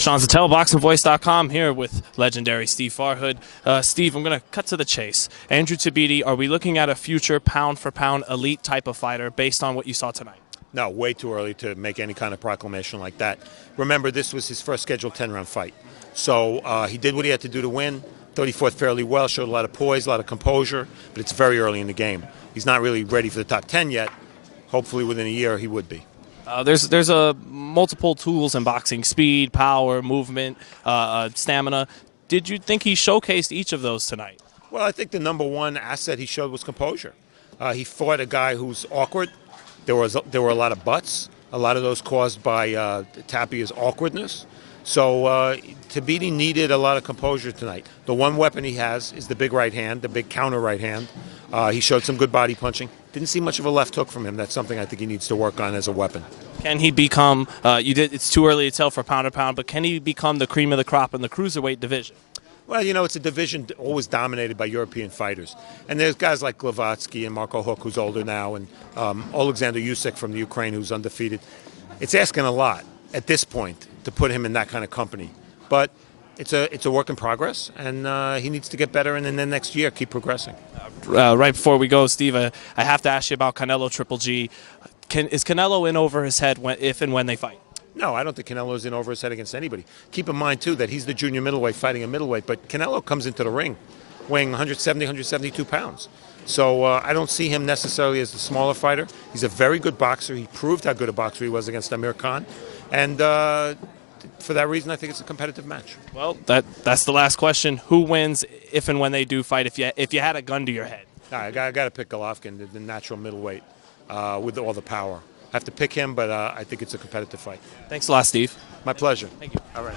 Sean's at ThaBoxingvoice.com here with legendary Steve Farhood. Steve, I'm going to cut to the chase. Andrew Tabiti, are we looking at a future pound-for-pound elite type of fighter based on what you saw tonight? No, way too early to make any kind of proclamation like that. Remember, this was his first scheduled 10-round fight. So he did what he had to do to win. Thought he fought fairly well, showed a lot of poise, a lot of composure, but it's very early in the game. He's not really ready for the top 10 yet. Hopefully within a year he would be. There's multiple tools in boxing: speed, power, movement, stamina. Did you think he showcased each of those tonight? Well, I think the number one asset he showed was composure. He fought a guy who's awkward. There were a lot of butts, a lot of those caused by Tapia's awkwardness. So Tabiti needed a lot of composure tonight. The one weapon he has is the big right hand, the big counter right hand. He showed some good body punching. Didn't see much of a left hook from him. That's something I think he needs to work on as a weapon. Can he become, it's too early to tell for pound to pound, but can he become the cream of the crop in the cruiserweight division? Well, you know, it's a division always dominated by European fighters. And there's guys like Glavatsky and Marco Huck, who's older now, and Alexander Usyk from the Ukraine, who's undefeated. It's asking a lot at this point to put him in that kind of company. But it's a work in progress, and he needs to get better, and then next year keep progressing. Right before we go, Steve, I have to ask you about Canelo Triple G. Is Canelo in over his head if and when they fight? No, I don't think Canelo's in over his head against anybody. Keep in mind, too, that he's the junior middleweight fighting a middleweight, but Canelo comes into the ring weighing 170, 172 pounds. So I don't see him necessarily as the smaller fighter. He's a very good boxer. He proved how good a boxer he was against Amir Khan. And for that reason, I think it's a competitive match. Well, that's the last question. Who wins if and when they do fight, if you had a gun to your head? I got to pick Golovkin, the natural middleweight, with all the power. I have to pick him, but I think it's a competitive fight. Thanks a lot, Steve. My pleasure. Thank you. All right.